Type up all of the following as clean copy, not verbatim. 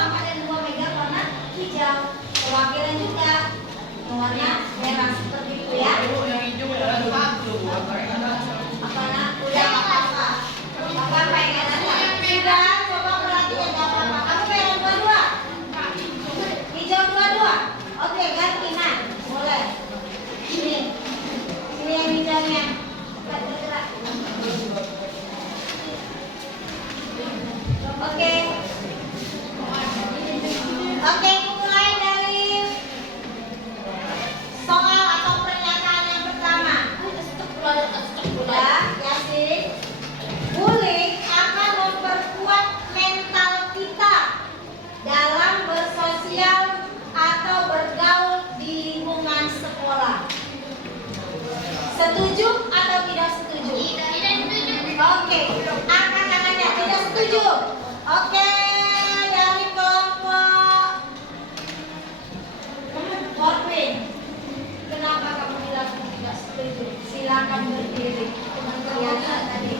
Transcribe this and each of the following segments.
angka dan 2 megang warna hijau. Perwakilan juga yang warna merah seperti itu ya. Yang hijau ada satu. Apa nak? Udah apa? Bapak pengen nanya? Sudah, coba perhatikan gak apa-apa. Kamu pengen dua-dua? Hijau dua-dua? Oke, ganti nah. Boleh. Sini yang hijaunya. Bergerak. Oke. Oke, mulai dari soal atau pernyataan yang pertama. Sudah, Yasin. Bullying akan memperkuat mental kita dalam bersosial atau bergaul di lingkungan sekolah. Setuju atau tidak setuju? Tidak setuju. Oke, angkat tangannya. Tidak setuju. Oke, dari kelompok Corvin. Kenapa kamu bilang tidak setuju? Silakan berdiri. Kelihatan tadi.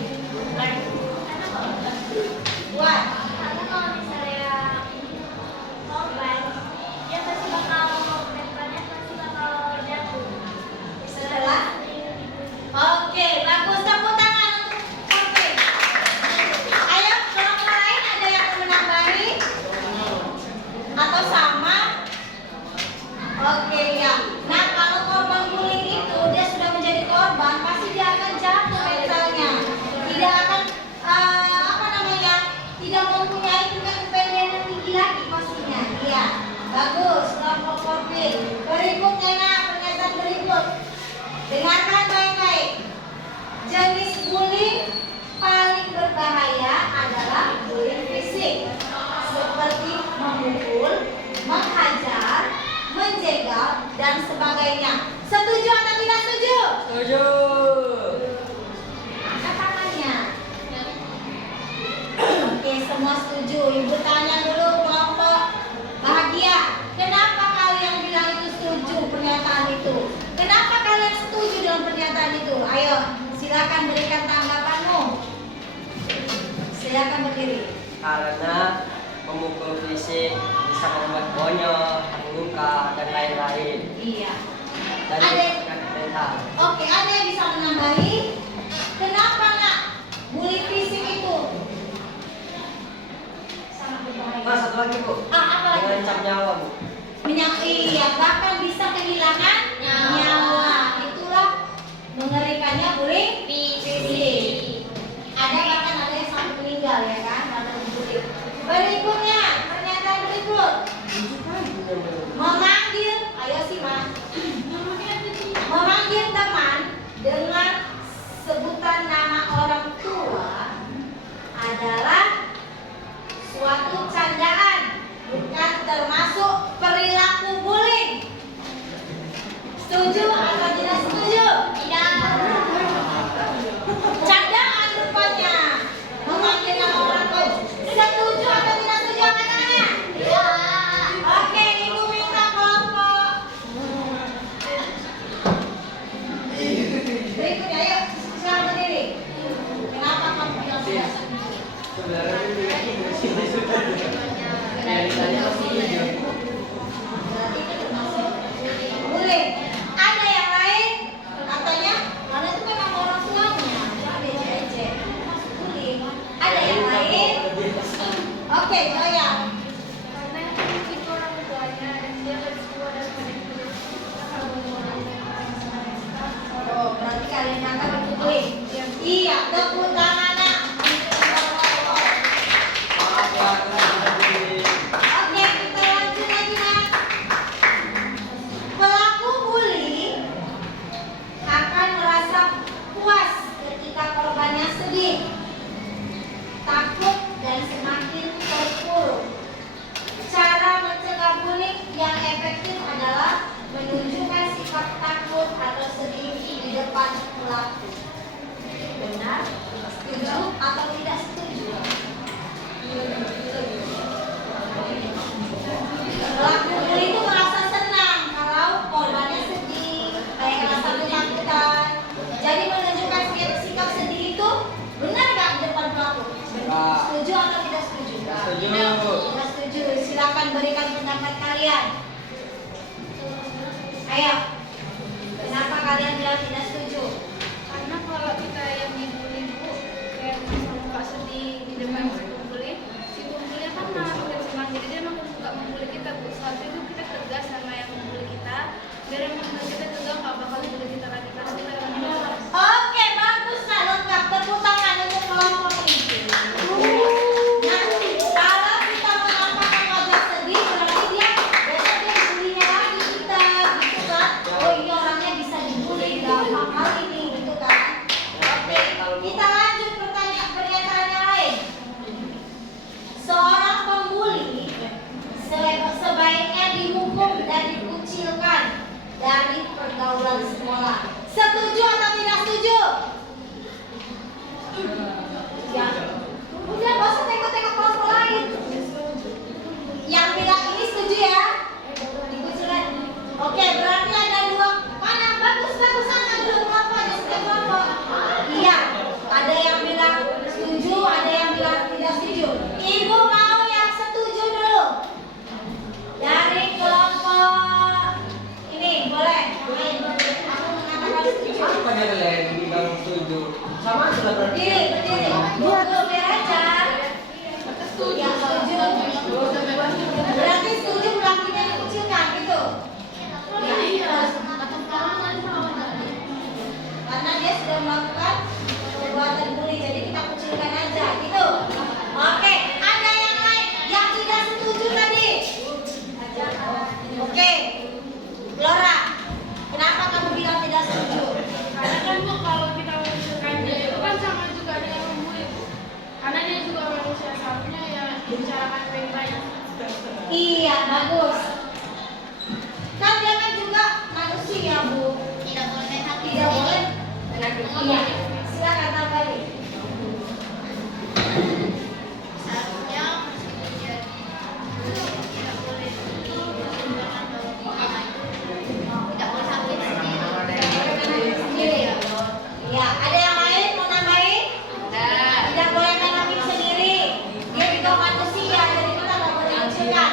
Buat. Karena kalau misalnya korban, dia pasti bakal mentalnya pasti bakal jatuh. Setelah. Oke, bagus. Tepuk tangan untuk Corvin. Ayo, kelompok lain ada yang mau menambahi? Atau sama? Oke ya. Nah, kalau korban bullying itu dia sudah menjadi korban, pasti dia akan jatuh mentalnya. Tidak akan apa namanya? Tidak mempunyai tingkat kepedean yang tinggi lagi pastinya. Iya. Bagus, kelompok Corvin. Berikutnya nak, pernyataan berikut. Dengarkan baik-baik. Jenis bullying paling berbahaya adalah bullying fisik, seperti memukul, menghajar, menjegal, dan sebagainya. Setuju atau tidak setuju? Setuju. Angkat tangannya. Oke, semua setuju. Ibu tanya dulu kelompok bahagia. Kenapa kalian bilang itu setuju pernyataan itu? Kenapa kalian setuju dengan pernyataan itu? Ayo, silakan berikan tanggapanmu. Silakan berdiri. Karena memukul fisik bisa membuat bonyol, terluka, dan lain-lain. Iya. Dan Ada- penyakit mental. Oke, ada yang bisa menambahi? Kenapa nak bully fisik itu sangat berbahaya? Mas, satu lagi Bu. Apa lagi? Mengancam nyawa Bu. Iya, bahkan bisa kehilangan nyawa. Itulah mengerikannya bullying fisik. Bahkan ada yang sampai meninggal ya kan karena bullying. Berikutnya, pernyataan berikut. Memanggil, ayo sih Mas. Memanggil teman dengan sebutan nama orang tua adalah suatu candaan, bukan termasuk perilaku bullying. Setuju atau tidak setuju? Tidak. Candaan rupanya. Memanggil nama orang tua. Setuju atau tidak setuju angkat tangannya? Ya. Oke, Ibu minta kelompok berikutnya. Ayo, silakan berdiri. Kenapa kamu bilang tidak setuju? Dari tadi masih hijau. Berarti itu termasuk bullying. Ada yang lain? Katanya, karena itu kan nama orang tuanya. Ada ejek-ejek. Masuk bullying. Ada yang lain? Oke, Joya. Karena itu orang tuanya dan dia lebih tua daripada itu. Oh, berarti kalian anggap itu bullying. Iya, tepuk tangan nak. Maaf ya, Oke, kita lanjut lagi nak. Pelaku bullying akan merasa puas ketika korbannya sedih, takut, dan semakin terpuruk. Cara mencegah bullying yang efektif adalah menunjukkan sikap takut atau sedih di depan pelaku. Benar? Setuju atau tidak setuju? Pelaku bully itu merasa senang kalau korbannya sedih, kayak rasa ketakutan. Jadi menunjukkan sikap sedih itu benar nggak di depan pelaku? Enggak. Setuju atau tidak setuju? Setuju. Tidak setuju. Silakan berikan pendapat kalian. Ayo. Kenapa kalian bilang tidak setuju? Karena kalau kita yang dibully Bu, kayak masa muka sedih di depan si pembuli kan malah makin senang, jadi dia makin suka membuli kita Bu. Saat itu kita tegas sama yang membuli kita, biar yang membuli kita juga nggak bakal membuli kita lagi karena kita orang yang keras. Oke, bagus Kak, lengkap. Tepuk tangan untuk kelompok ini. Nah, kalau kita menampakkan wajah sedih, berarti dia besok dia bulinya lagi kita, gitu kan? Oh ini orangnya bisa dibully gampang hal ini, gitu kan? Oke, kita lanjut pernyataan yang lain. Seorang pembuli sebaiknya dihukum dan dikucilkan dari pergaulan sekolah. Setuju atau tidak setuju? Ya. Udah gak usah tengok-tengok kelompok lain. Yang bilang ini setuju ya? Dikucilkan. Oke, berarti ada dua. Mana? Bagus-bagusan ada dua kelompok, ada setiap kelompok. Iya. Ada yang bilang setuju, ada yang bilang tidak setuju. Ibu mau yang setuju dulu. Dari kelompok ini boleh. Aku mengatakan setuju. Apa dia lain bilang setuju? Sama sudah berarti. Berdiri. Dulu biar aja. Yang setuju. Berarti setuju berarti dikucilkan gitu. Ya. Karena dia sudah melakukan perbuatan bully, jadi kita kucilkan aja gitu. Oke, ada yang lain yang tidak setuju tadi? Oke, Laura, kenapa kamu bilang tidak setuju? Karena kan Bu, kalau kita mengucilkan dia itu kan sama juga dengan membuli Bu. Karena dia juga manusia, seharusnya ya dibicarakan baik-baik. Iya, bagus. Kan dia kan juga manusia, Bu. Tidak boleh hati. Tidak boleh. Iya. Silakan tambahin. Seharusnya meskipun dia tidak boleh tidak boleh sakit sendiri. Ya, ada yang lain mau nambahin? Tidak boleh main hakim sendiri. Dia juga manusia, jadi kita nggak boleh kucilkan.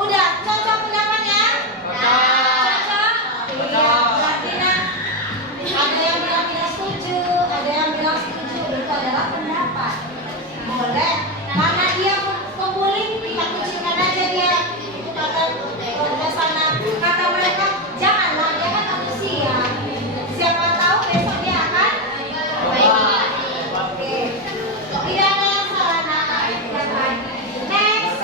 Udah, cocok pendapatnya? Cocok? Iya, berarti nah ada yang bilang tidak setuju, ada yang bilang setuju. Itu adalah pendapat. Boleh, karena dia pembuli, kita kucilkan aja dia. Itu kata sana. Kata mereka, janganlah, dia kan manusia. Siapa tahu besok dia akan baik. Oke. Tidak ada yang salah, nah. Next.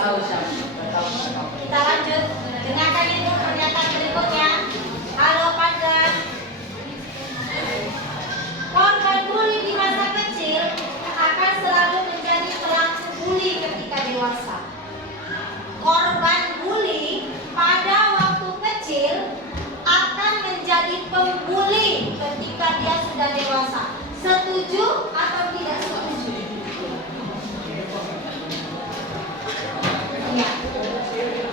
Kita lanjut. Dengarkan itu pernyataan berikutnya. Halo Pandan. Korban bully di masa kecil akan selalu menjadi pelaku bully ketika dewasa. Korban bully pada waktu kecil akan menjadi pembuli ketika dia sudah dewasa. Setuju atau tidak setuju? Iya.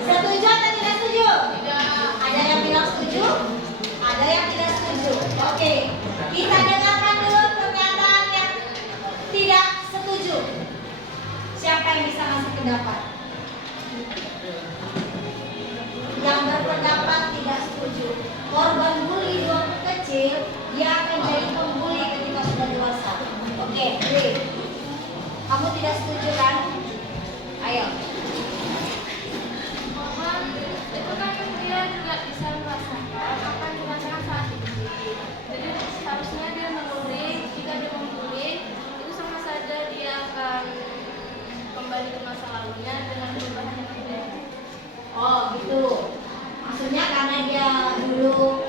Setuju atau tidak setuju? Ada yang bilang setuju, ada yang tidak setuju. Oke, kita dengarkan dulu pernyataan yang tidak setuju. Siapa yang bisa ngasih pendapat? Yang berpendapat tidak setuju. Korban bully di waktu kecil, dia akan jadi pembuli ketika sudah dewasa. Oke, Dri. Kamu tidak setuju kan? Ayo. Itu kan dia juga bisa merasakan apa yang dirasakan saat itu. Jadi seharusnya dia membuli, jika dia membuli itu sama saja dia akan kembali ke masa lalunya dengan perubahan yang berbeda. Oh gitu. Maksudnya karena dia dulu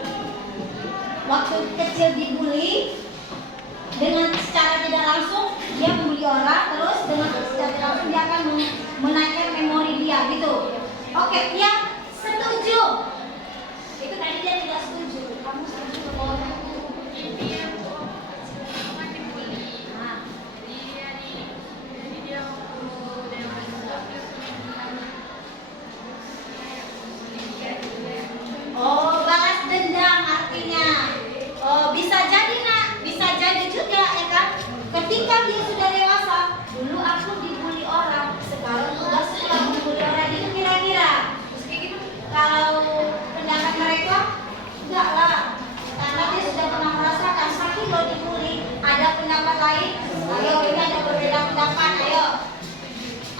waktu kecil dibully, dengan secara tidak langsung dia membuli orang, terus dengan secara tidak langsung dia akan menaikkan memori dia gitu. Oke, yang setuju. Itu tadi dia tidak setuju. Kamu setuju atau tidak? Intinya kan dibuli. Nah, Jadi dia waktu dewasa oh, balas dendam artinya. Oh, bisa jadi nak, bisa jadi juga ya kan. Ketika dia sudah dewasa, dulu aku dibully orang, sekarang udah suka membully orang itu kira-kira.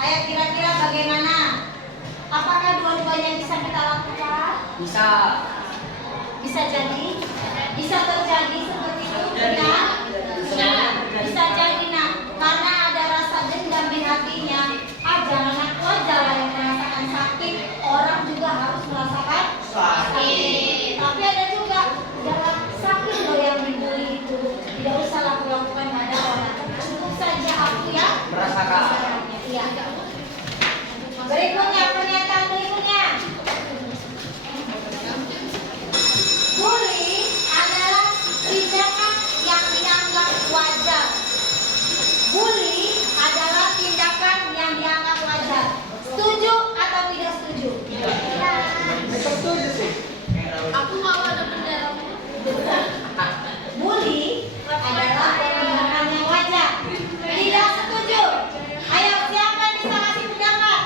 Ayo kira-kira bagaimana? Apakah dua-duanya bisa kita lakukan? Bisa. Bisa jadi? Bisa terjadi seperti itu? Ya? Bisa jadi nak. Karena ada rasa dendam di hatinya. Jangan aku aja lah yang merasakan sakit. Orang juga harus merasakan sakit. Tapi ada juga jangan sakit loh yang dibully itu. Tidak usah lakukan pada orang. Cukup saja aku yang Merasakan. Iya. Berikutnya pernyataan berikutnya. Bully adalah tindakan yang dianggap wajar. Bully adalah tindakan yang dianggap wajar. Setuju atau tidak setuju? Setuju sih. Aku mau ada bendera. Bully adalah tindakan yang wajar. Tidak setuju. Ayo siapa yang bisa kasih pendapat?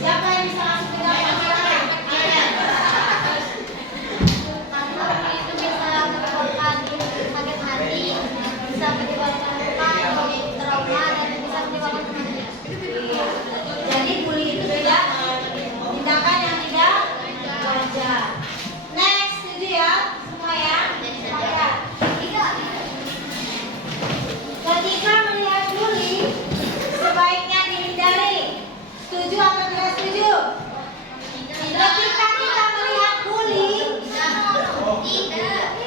Siapa yang bisa kasih pendapat? Silakan. Karena bully itu bisa menyebabkan sakit hati, bisa menyebabkan luka, trauma, dan bisa menyebabkan kematian. Jadi bully itu tidak tindakan yang tidak wajar. Next, setuju ya semua ya? Sepakat. Ketika melihat bully, sebaiknya dihindari. Setuju atau tidak setuju? Ketika kita melihat bully,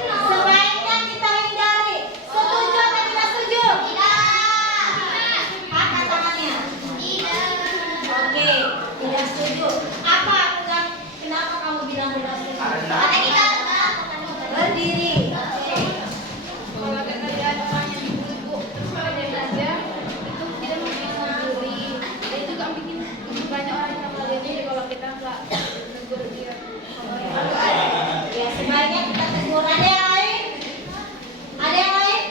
sebaiknya kita hindari. Setuju atau tidak setuju? Angkat tangannya. Oke, tidak setuju. Apa yang kenapa kamu bilang tidak setuju? Karena kita Berdiri. Oke. Kalau kita lihat orang yang dibully bu, terus kalau dia belajar itu kita mungkin membuli, dan itu juga bikin banyak orang yang malu jadi kalau kita nggak negur dia. Ya, sebaiknya kita tegur. Ada yang lain? Ada yang lain?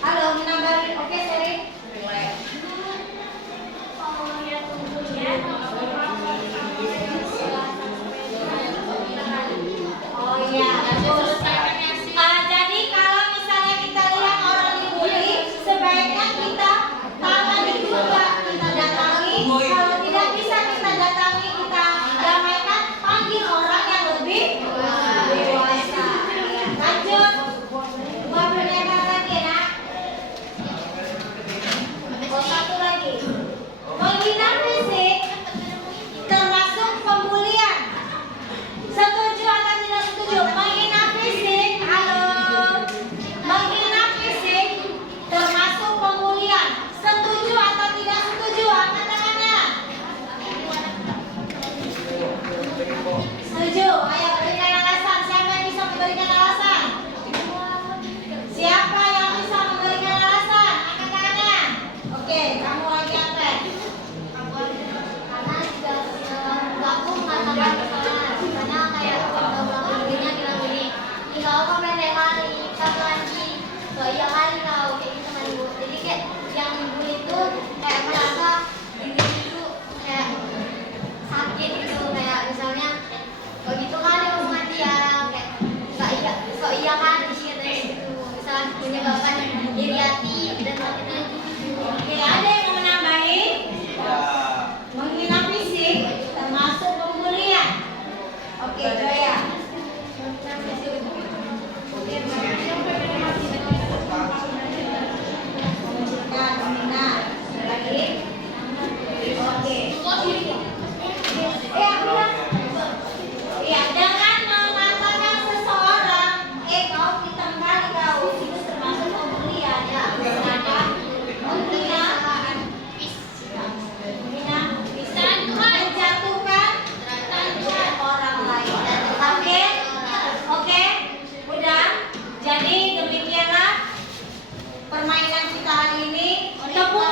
Halo, menambah. Oke, Seri. Oh iya, bagus. Jadi kalau misalnya kita lihat orang dibully, sebaiknya kita tangani juga, kita datangi. Kalau tidak bisa kita datangi, kita damaikan, panggil orang yang lebih dewasa. Ya, lanjut. Dua pernyataan lagi ya. Oh, satu lagi. Menghina fisik termasuk pembulian. Setuju atau tidak setuju? Menghina fisik, halo. Menghina fisik termasuk pembulian. Setuju atau tidak setuju? Angkat tangannya. Setuju. Ayo berikan alasan. Siapa yang bisa memberikan alasan? Siapa yang bisa memberikan alasan? Angkat tangannya. Oke, kamu lagi angkat. karena juga aku mengatakan kesalahan. Karena kayak ulang-ulang dirinya bilang gini, kalau kau pendek kali, satu lagi, so iya kali kau kayak gitu kan ibu. Jadi kayak yang ibu itu kayak merasa diri itu kayak sakit gitu, kayak misalnya kok gitu kali hubungan dia kayak nggak iya, so iya kan di sini gitu, misalnya menyebabkan iri hati dan sakit hati. Oke, ada yang mau menambahin? Menghina fisik termasuk pembulian. Oke, Joya. Menunjukkan menghina. Lagi. Oke. Ya, dengan mengatakan seseorang, kau hitam kali kau, itu termasuk pembulian ya. Sedangkan menghina menjatuhkan orang lain. Oke, oke, udah. Jadi demikianlah permainan kita hari ini. Tepuk